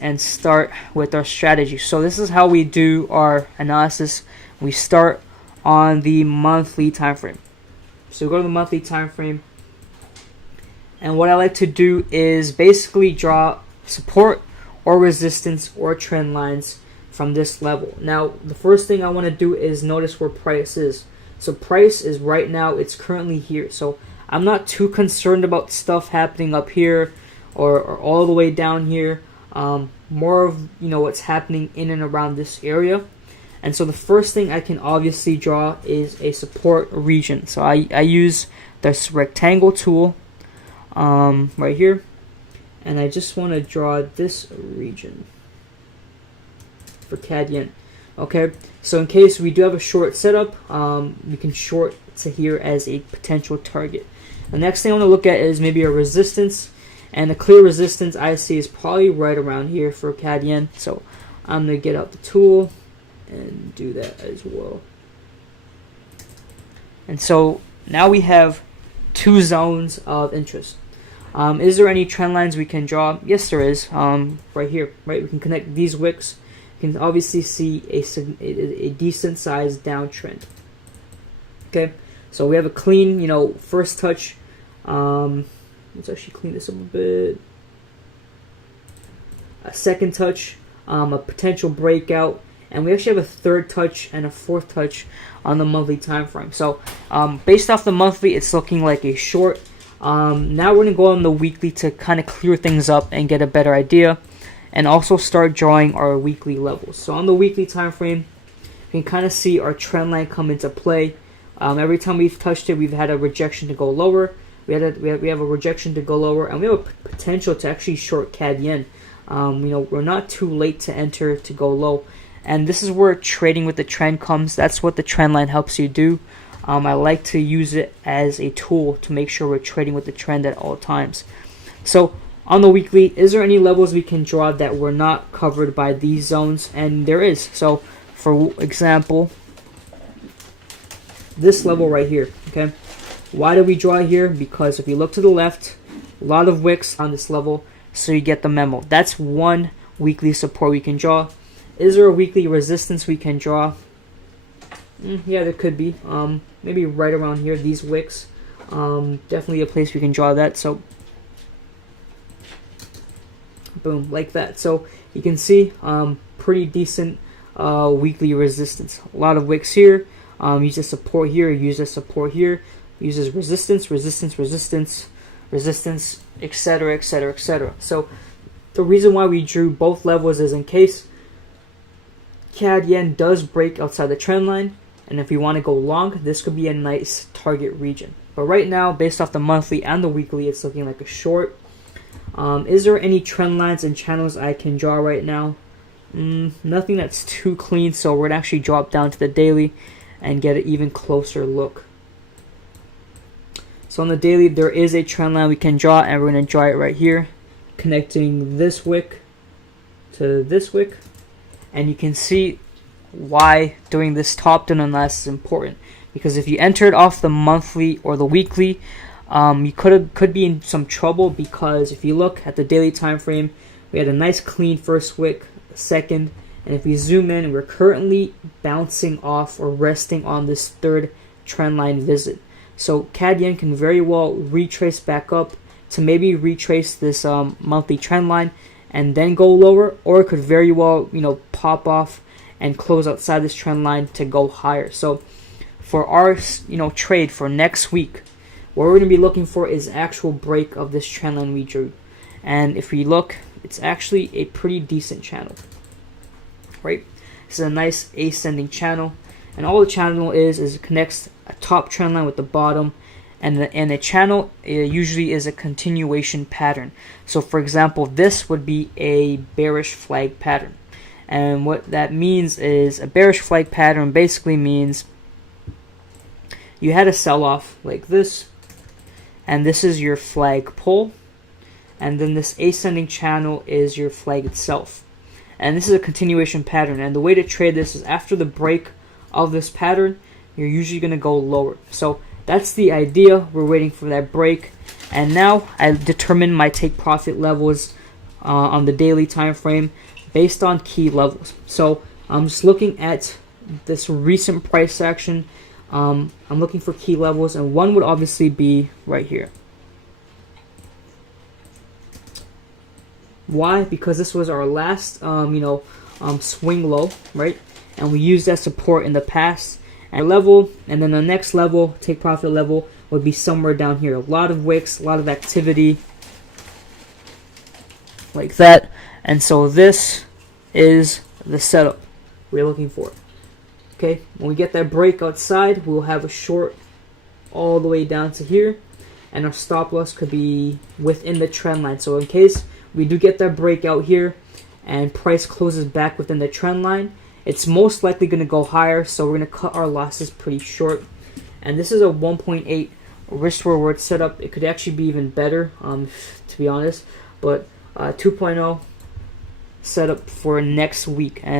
and start with our strategy. So this is how we do our analysis. We start on the monthly time frame. So we go to the monthly time frame, and what I like to do is basically draw support or resistance or trend lines from this level. Now the first thing I want to do is notice where price is. So price is right now, it's currently here. So I'm not too concerned about stuff happening up here or all the way down here. More of what's happening in and around this area. And so the first thing I can obviously draw is a support region. So I use this rectangle tool right here, and I just want to draw this region for CAD yen. Okay, so in case we do have a short setup, we can short to here as a potential target. The next thing I want to look at is maybe a resistance, and a clear resistance I see is probably right around here for CAD yen. So I'm going to get out the tool and do that as well. And so now we have two zones of interest. Is there any trend lines we can draw? Yes, there is. Right here, right? We can connect these wicks. You can obviously see a decent sized downtrend. Okay, so we have a clean, first touch. Let's actually clean this up a bit. A second touch, a potential breakout, and we actually have a third touch and a fourth touch on the monthly time frame. So based off the monthly, it's looking like a short. Now we're going to go on the weekly to kind of clear things up and get a better idea, and also start drawing our weekly levels. So on the weekly time frame, you can kind of see our trend line come into play. Every time we've touched it, we've had a rejection to go lower. We have a rejection to go lower, and we have a potential to actually short CAD yen. We're not too late to enter to go low, and this is where trading with the trend comes. That's what the trend line helps you do. I like to use it as a tool to make sure we're trading with the trend at all times. So on the weekly, is there any levels we can draw that were not covered by these zones? And there is. So for example, this level right here, okay? Why do we draw here? Because if you look to the left, a lot of wicks on this level, so you get the memo. That's one weekly support we can draw. Is there a weekly resistance we can draw? Yeah, there could be. Maybe right around here, these wicks. Definitely a place we can draw that. So, boom, like that. So you can see pretty decent weekly resistance. A lot of wicks here. Use a support here. Use a support here. Uses resistance, resistance, resistance, resistance, etc., etc., etc. So the reason why we drew both levels is in case CAD yen does break outside the trend line, and if we want to go long, this could be a nice target region. But right now, based off the monthly and the weekly, it's looking like a short. Is there any trend lines and channels I can draw right now? Nothing that's too clean, so we're going to actually drop down to the daily and get an even closer look. So on the daily, there is a trend line we can draw, and we're going to draw it right here, connecting this wick to this wick. And you can see why doing this top-down analysis is important. Because if you entered off the monthly or the weekly, you could be in some trouble, because if you look at the daily time frame, we had a nice clean first wick, second, and if we zoom in, we're currently bouncing off or resting on this third trend line visit. So CAD yen can very well retrace back up to maybe retrace this monthly trend line and then go lower, or it could very well pop off and close outside this trend line to go higher. So for our trade for next week, what we're going to be looking for is actual break of this trend line we drew. And if we look, it's actually a pretty decent channel, right? This is a nice ascending channel, and all the channel is it connects a top trend line with the bottom, and the channel usually is a continuation pattern. So for example, this would be a bearish flag pattern, and what that means is a bearish flag pattern basically means you had a sell-off like this, and this is your flag pull, and then this ascending channel is your flag itself, and this is a continuation pattern. And the way to trade this is after the break of this pattern, you're usually going to go lower. So that's the idea. We're waiting for that break, and now I determine my take profit levels on the daily time frame based on key levels. So I'm just looking at this recent price action. I'm looking for key levels, and one would obviously be right here. Why? Because this was our last swing low, right? And we used that support in the past and level, and then the next level, take profit level, would be somewhere down here. A lot of wicks, a lot of activity like that. And so this is the setup we're looking for. Okay, when we get that break outside, we'll have a short all the way down to here, and our stop loss could be within the trend line. So in case we do get that break out here and price closes back within the trend line, it's most likely going to go higher, so we're going to cut our losses pretty short. And this is a 1.8 risk reward setup. It could actually be even better, to be honest, but 2.0 setup for next week. And